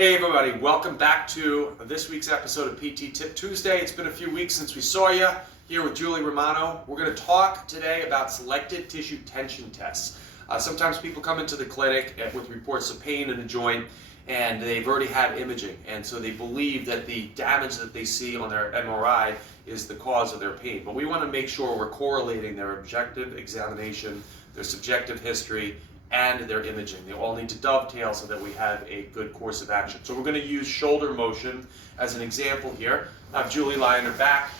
Hey everybody, welcome back to this week's episode of PT Tip Tuesday. It's been a few weeks since we saw you here with Julie Romano. We're going to talk today about selective tissue tension tests. Sometimes people come into the clinic with reports of pain in a joint and they've already had imaging, and so they believe that the damage that they see on their MRI is the cause of their pain. But we want to make sure we're correlating their objective examination, their subjective history, and their imaging. They all need to dovetail so that we have a good course of action. So we're going to use shoulder motion as an example here. I have Julie lie on her back.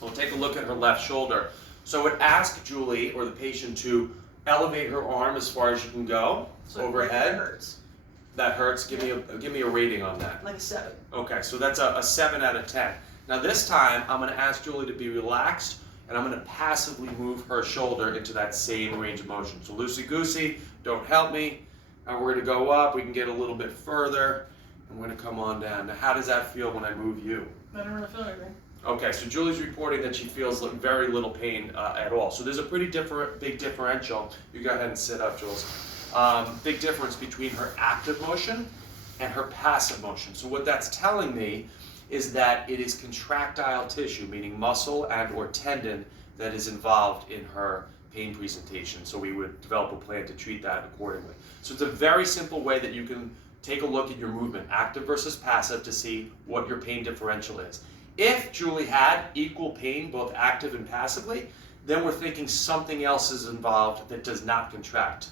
We'll take a look at her left shoulder. So I would ask Julie or the patient to elevate her arm as far as you can go, so overhead. That hurts. That hurts. Give me a rating on that. Like a 7. Okay, so that's a 7 out of 10. Now this time I'm going to ask Julie to be relaxed, and I'm going to passively move her shoulder into that same range of motion. So loosey-goosey, don't help me. And we're going to go up. We can get a little bit further, and we're going to come on down. Now, how does that feel when I move you? I don't really feel anything. Okay, so Julie's reporting that she feels very little pain at all. So there's a pretty big differential. You go ahead and sit up, Jules. Big difference between her active motion and her passive motion. So what that's telling me is that it is contractile tissue, meaning muscle and or tendon, that is involved in her pain presentation. So we would develop a plan to treat that accordingly. So it's a very simple way that you can take a look at your movement, active versus passive, to see what your pain differential is. If Julie had equal pain, both active and passively, then we're thinking something else is involved that does not contract.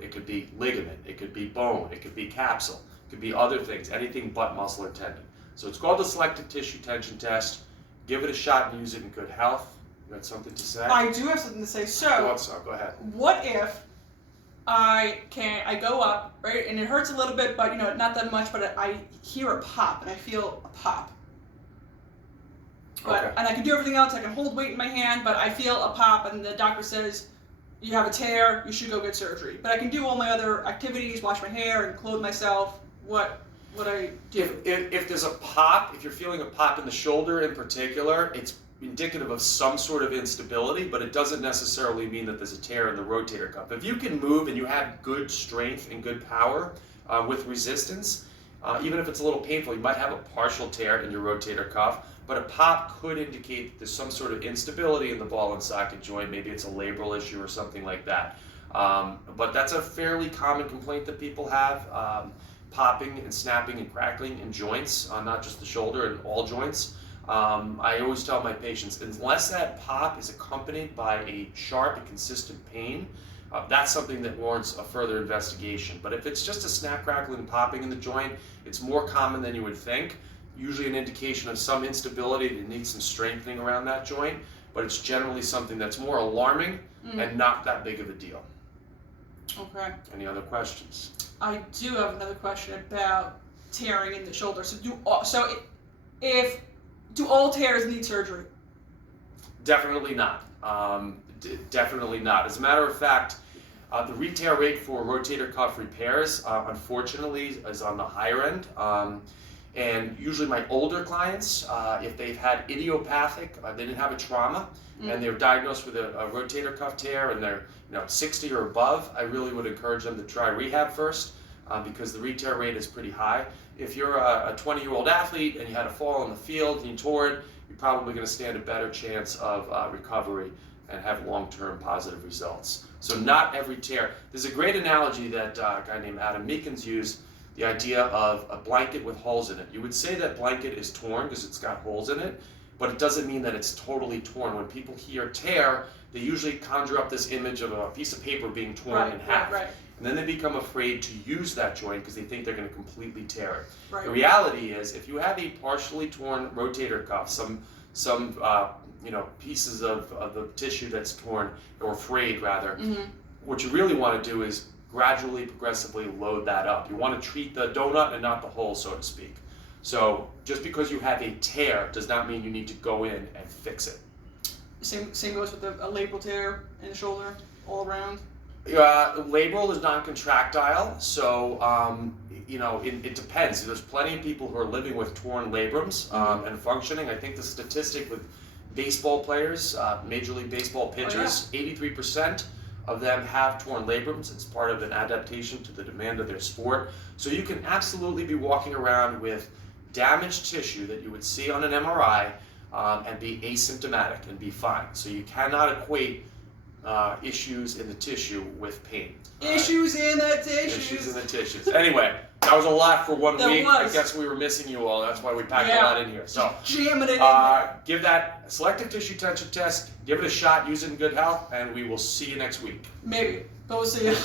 It could be ligament, it could be bone, it could be capsule, it could be other things, anything but muscle or tendon. So it's called the selective tissue tension test. Give it a shot and use it in good health. You got something to say? I do have something to say. So, Go ahead. what if I go up, right, and it hurts a little bit, but not that much, but I hear a pop, and I feel a pop. But, Okay. And I can do everything else. I can hold weight in my hand, but I feel a pop, and the doctor says, you have a tear, you should go get surgery. But I can do all my other activities, wash my hair, and clothe myself. What I do? If there's a pop, if you're feeling a pop in the shoulder in particular, it's indicative of some sort of instability, but it doesn't necessarily mean that there's a tear in the rotator cuff. If you can move and you have good strength and good power with resistance, even if it's a little painful, you might have a partial tear in your rotator cuff, but a pop could indicate that there's some sort of instability in the ball and socket joint. Maybe it's a labral issue or something like that. But that's a fairly common complaint that people have. Popping and snapping and crackling in joints, not just the shoulder, and all joints. I always tell my patients, unless that pop is accompanied by a sharp and consistent pain, that's something that warrants a further investigation. But if it's just a snap, crackling, and popping in the joint, it's more common than you would think. Usually an indication of some instability that needs some strengthening around that joint, but it's generally something that's more alarming and not that big of a deal. Okay. Any other questions? I do have another question about tearing in the shoulder. So do all tears need surgery? Definitely not. Definitely not. As a matter of fact, the re-tear rate for rotator cuff repairs, unfortunately, is on the higher end. And usually my older clients, if they've had idiopathic, they didn't have a trauma, and they're diagnosed with a rotator cuff tear, and they're 60 or above, I really would encourage them to try rehab first, because the re-tear rate is pretty high. If you're a 20-year-old athlete and you had a fall in the field and you tore it, you're probably going to stand a better chance of recovery and have long-term positive results. So not every tear. There's a great analogy that a guy named Adam Meekins used, the idea of a blanket with holes in it. You would say that blanket is torn because it's got holes in it, but it doesn't mean that it's totally torn. When people hear tear, they usually conjure up this image of a piece of paper being torn in half. Right. And then they become afraid to use that joint because they think they're going to completely tear it. Right. The reality is, if you have a partially torn rotator cuff, some pieces of the tissue that's torn or frayed rather, what you really want to do is gradually, progressively load that up. You want to treat the donut and not the hole, so to speak. So just because you have a tear does not mean you need to go in and fix it. Same goes with a labral tear in the shoulder, all around. Labral is non-contractile, so it depends. There's plenty of people who are living with torn labrums and functioning. I think the statistic with baseball players, Major League Baseball pitchers, 83% of them have torn labrums. It's part of an adaptation to the demand of their sport. So you can absolutely be walking around with damaged tissue that you would see on an MRI and be asymptomatic and be fine. So you cannot equate issues in the tissue with pain. Issues in the tissues. Issues in the tissues. Anyway, that was a lot for one That week. was. I guess we were missing you all. That's why we packed a Yeah. lot in here. So Jamming it in there. give that selective tissue tension test, give it a shot, use it in good health, and we will see you next week. Maybe. But we'll see you.